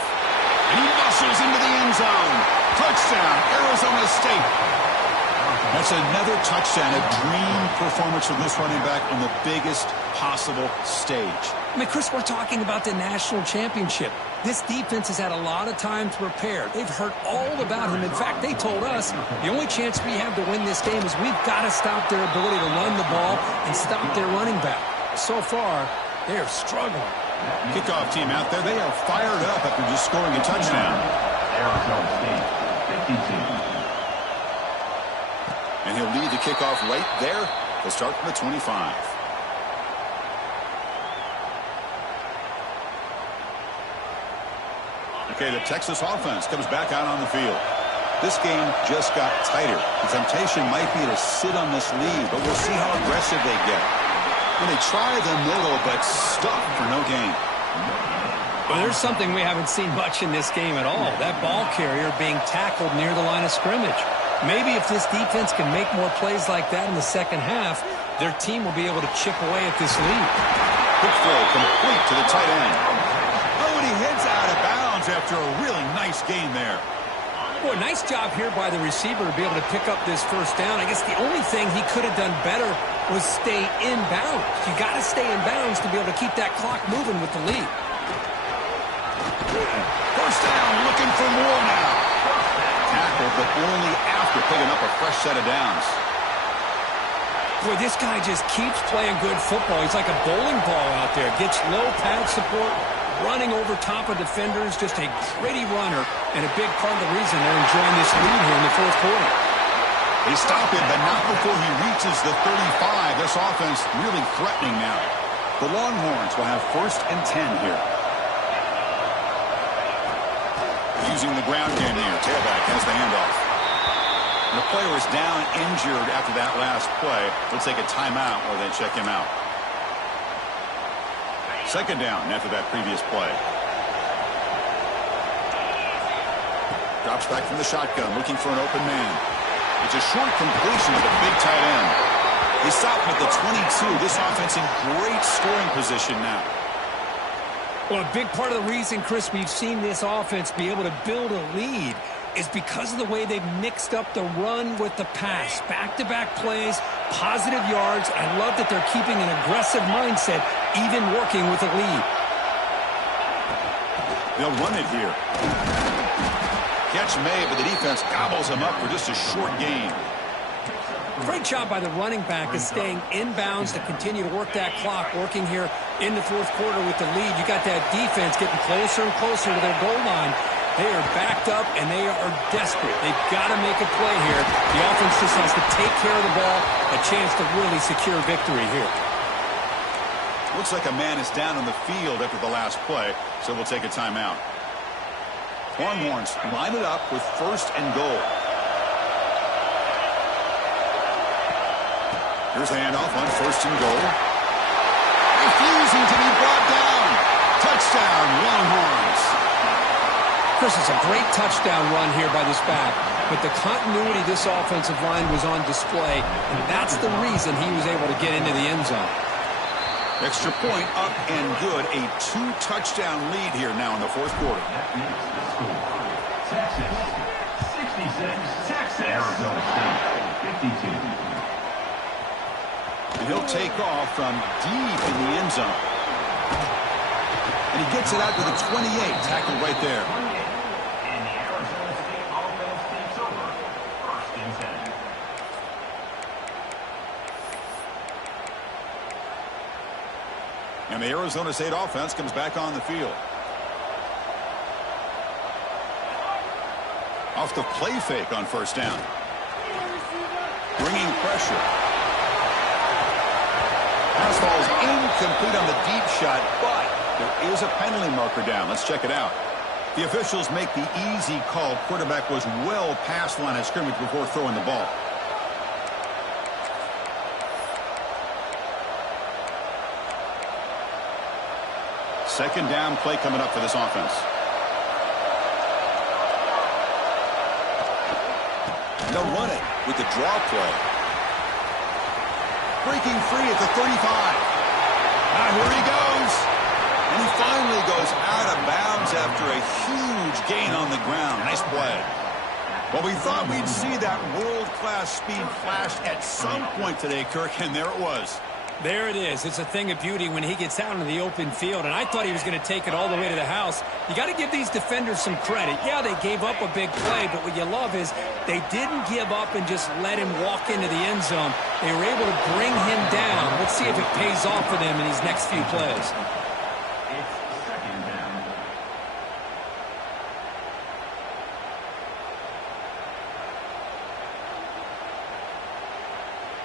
And he muscles into the end zone. Touchdown, Arizona State. That's another touchdown, a dream performance from this running back on the biggest possible stage. I mean, Chris, we're talking about the national championship. This defense has had a lot of time to prepare. They've heard all about him. In fact, they told us the only chance we have to win this game is we've got to stop their ability to run the ball and stop their running back. So far, they are struggling. Kickoff team out there, they are fired up after just scoring a touchdown. Arizona State, 52. And he'll lead the kickoff right there. They'll start from the 25. Okay, the Texas offense comes back out on the field. This game just got tighter. The temptation might be to sit on this lead, but we'll see how aggressive they get. When they try the middle, but stuck for no gain. Well, there's something we haven't seen much in this game at all. That ball carrier being tackled near the line of scrimmage. Maybe if this defense can make more plays like that in the second half, their team will be able to chip away at this lead. Quick throw complete to the tight end. Oh, and he heads out of bounds after a really nice gain there. Boy, nice job here by the receiver to be able to pick up this first down. I guess the only thing he could have done better was stay in bounds. You got to stay in bounds to be able to keep that clock moving with the lead. First down, looking for more now. Tackled, but only after picking up a fresh set of downs. Boy, this guy just keeps playing good football. He's like a bowling ball out there. Gets low pad support, running over top of defenders, just a gritty runner, and a big part of the reason they're enjoying this lead here in the fourth quarter. They stop it, but not before he reaches the 35. This offense really threatening now. The Longhorns will have 1st and 10 here. Using the ground game here. Tailback has the handoff. And the player is down injured after that last play. Let's take a timeout or they check him out. 2nd down after that previous play. Drops back from the shotgun, looking for an open man. It's a short completion to the big tight end. They stop him at the 22. This offense in great scoring position now. Well, a big part of the reason, Chris, we've seen this offense be able to build a lead is because of the way they've mixed up the run with the pass. Back-to-back plays, positive yards. I love that they're keeping an aggressive mindset, even working with a lead. They'll run it here. Catch made, but the defense gobbles him up for just a short gain. Great job by the running back is staying inbounds to continue to work that clock, working here in the fourth quarter with the lead. You got that defense getting closer and closer to their goal line. They are backed up, and they are desperate. They've got to make a play here. The offense just has to take care of the ball, a chance to really secure victory here. Looks like a man is down on the field after the last play, so we'll take a timeout. Longhorns line it up with 1st and goal. Here's the handoff on 1st and goal. Refusing to be brought down. Touchdown, Longhorns. Chris, it's a great touchdown run here by this back, but the continuity of this offensive line was on display, and that's the reason he was able to get into the end zone. Extra point up and good. A 2-touchdown lead here now in the fourth quarter. Texas 66, Texas Arizona State 52. And he'll take off from deep in the end zone. And he gets it out to the 28, tackled right there. And the Arizona State offense takes over. 1st and 10. And the Arizona State offense comes back on the field. Off the play fake on 1st down. Bringing pressure. Pass falls incomplete on the deep shot, but there is a penalty marker down. Let's check it out. The officials make the easy call. Quarterback was well past the line of scrimmage before throwing the ball. Second down play coming up for this offense. They'll run it with the draw play. Breaking free at the 35. Here he goes. And he finally goes out of bounds after a huge gain on the ground. Nice play. Well, we thought we'd see that world-class speed flash at some point today, Kirk, and there it was. There it is. It's a thing of beauty when he gets out into the open field, and I thought he was going to take it all the way to the house. You got to give these defenders some credit. Yeah, they gave up a big play, but what you love is they didn't give up and just let him walk into the end zone. They were able to bring him down. Let's see if it pays off for them in these next few plays. It's 2nd down.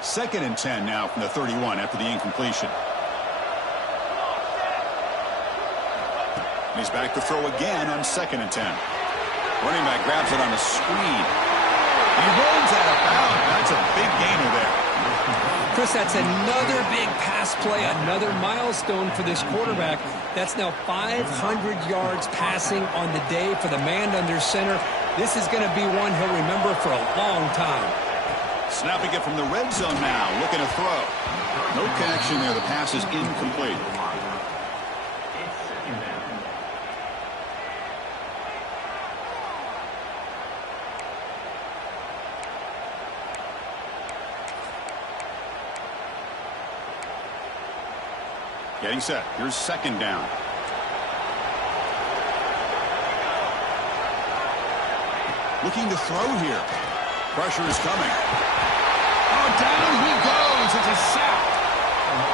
Second and 10 now from the 31 after the incompletion. He's back to throw again on 2nd and 10. Running back grabs it on a screen. He rolls out of bounds. That's a big gainer there. Chris, that's another big pass play, another milestone for this quarterback. That's now 500 yards passing on the day for the man under center. This is going to be one he'll remember for a long time. Snapping it from the red zone now, looking to throw. No connection there. The pass is incomplete. It's 2nd down. Getting set. Here's 2nd down. Looking to throw here. Pressure is coming. Oh, down he goes. It's a sack.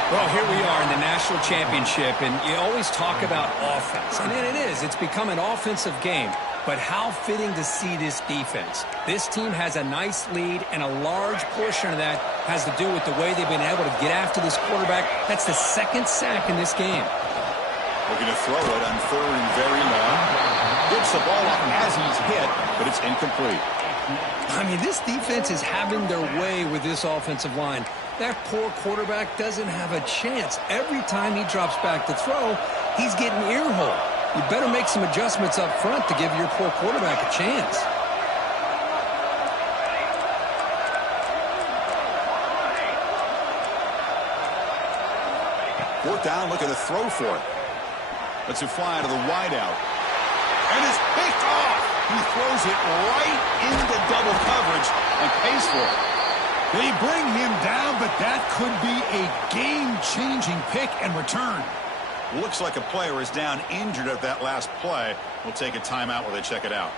Well, here we are in the national championship, and you always talk about offense. And it is. It's become an offensive game. But how fitting to see this defense. This team has a nice lead, and a large portion of that has to do with the way they've been able to get after this quarterback. That's the second sack in this game. Looking to throw it on 3rd and very long. Gets the ball up as he's hit, but it's incomplete. I mean, this defense is having their way with this offensive line. That poor quarterback doesn't have a chance. Every time he drops back to throw, he's getting ear-hole. You better make some adjustments up front to give your poor quarterback a chance. 4th down, looking to throw for it. Lets it fly to the wideout. And it's picked off. He throws it right into double coverage and pays for it. They bring him down, but that could be a game-changing pick and return. Looks like a player is down injured at that last play. We'll take a timeout while they check it out.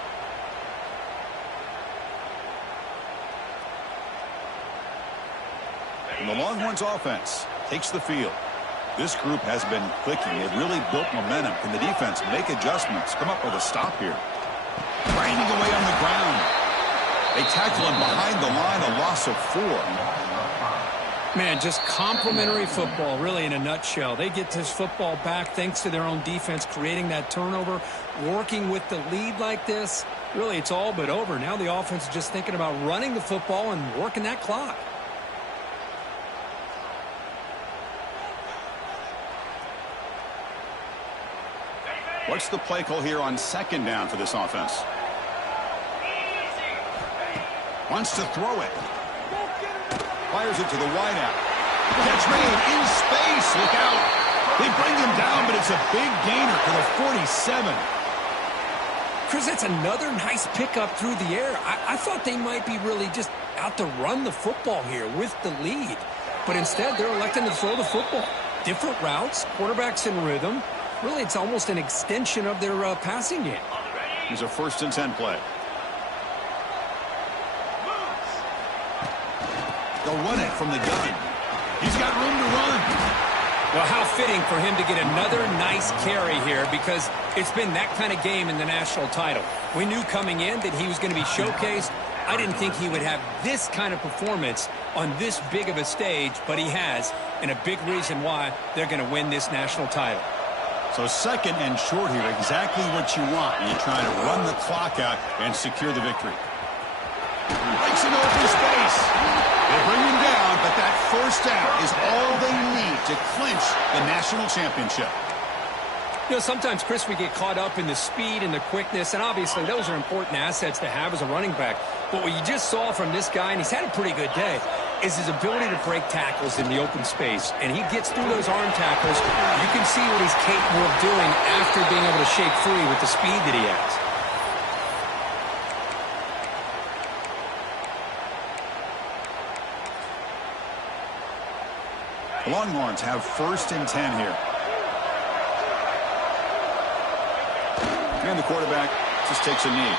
And the Longhorns offense takes the field. This group has been clicking. They've really built momentum. Can the defense make adjustments? Come up with a stop here. Grinding away on the ground. They tackle him behind the line, a loss of 4. Man, just complimentary football, really, in a nutshell. They get this football back thanks to their own defense, creating that turnover, working with the lead like this. Really, it's all but over. Now the offense is just thinking about running the football and working that clock. What's the play call here on 2nd down for this offense? Wants to throw it. Fires it to the wideout. Catch made in space. Look out. They bring him down, but it's a big gainer for the 47. Chris, that's another nice pickup through the air. I thought they might be really just out to run the football here with the lead. But instead, they're electing to throw the football. Different routes, quarterbacks in rhythm. Really, it's almost an extension of their passing game. Here's a 1st and 10 play. They'll run it from the gun. He's got room to run. Well, how fitting for him to get another nice carry here, because it's been that kind of game in the national title. We knew coming in that he was going to be showcased. I didn't think he would have this kind of performance on this big of a stage, but he has, and a big reason why they're going to win this national title. So 2nd and short here, exactly what you want. You're trying to run the clock out and secure the victory. Breaks in open space. They bring him down, but that 1st down is all they need to clinch the national championship. You know, sometimes, Chris, we get caught up in the speed and the quickness, and obviously those are important assets to have as a running back. But what you just saw from this guy, and he's had a pretty good day, is his ability to break tackles in the open space. And he gets through those arm tackles. You can see what he's capable of doing after being able to shake free with the speed that he has. The Longhorns have 1st and 10 here. And the quarterback just takes a knee.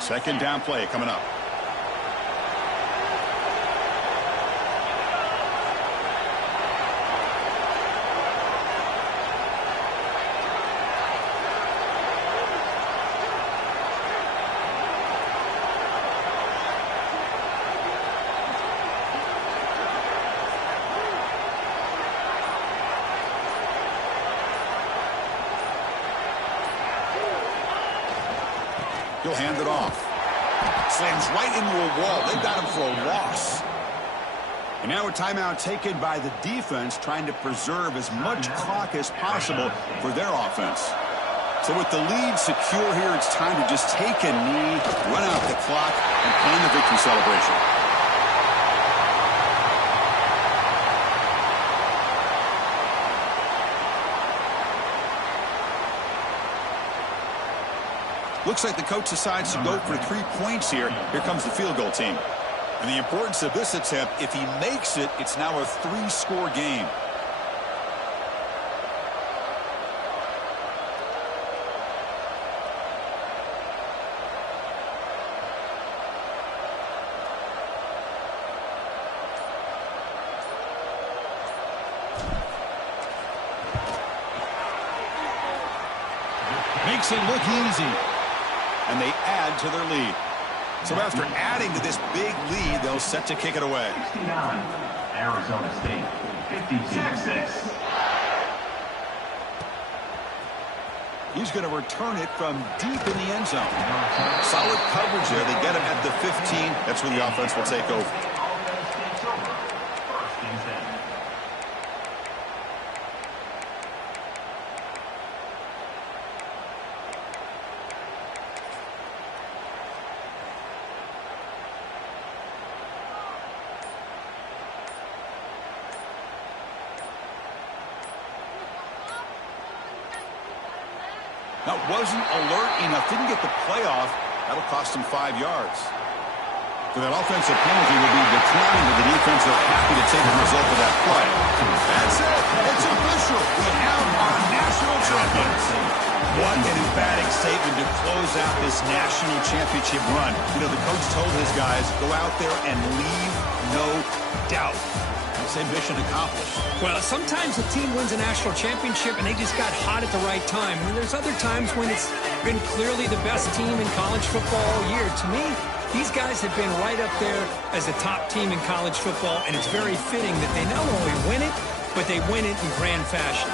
Second down play coming up. He'll hand it off. Slams right into a wall. They've got him for a loss. And now a timeout taken by the defense, trying to preserve as much clock as possible for their offense. So with the lead secure here, it's time to just take a knee, run out the clock, and plan the victory celebration. Looks like the coach decides to go for 3 points here. Here comes the field goal team. And the importance of this attempt, if he makes it, it's now a 3-score game. makes it look easy. And they add to their lead. So after adding to this big lead, they'll set to kick it away. 69, Arizona State, 50 Texas. He's going to return it from deep in the end zone. Solid coverage there. They get him at the 15. That's where the offense will take over. Offense takes over. First and 10. That wasn't alert enough. Didn't get the playoff. That'll cost him 5 yards. So that offensive penalty will be declined, but the defense are happy to take the result of that play. That's it. It's official. We have our national champions. What an emphatic statement to close out this national championship run. You know, the coach told his guys, go out there and leave no doubt. Say mission accomplished. Well, sometimes a team wins a national championship and they just got hot at the right time. And there's other times when it's been clearly the best team in college football all year. To me, these guys have been right up there as the top team in college football, and it's very fitting that they not only win it, but they win it in grand fashion.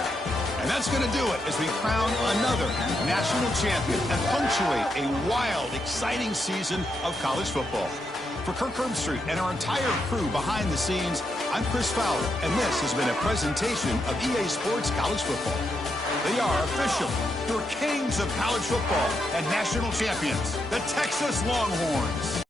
And that's going to do it as we crown another national champion and punctuate a wild, exciting season of college football. For Kirk Herbstreit and our entire crew behind the scenes, I'm Chris Fowler, and this has been a presentation of EA Sports College Football. They are official, your kings of college football and national champions, the Texas Longhorns.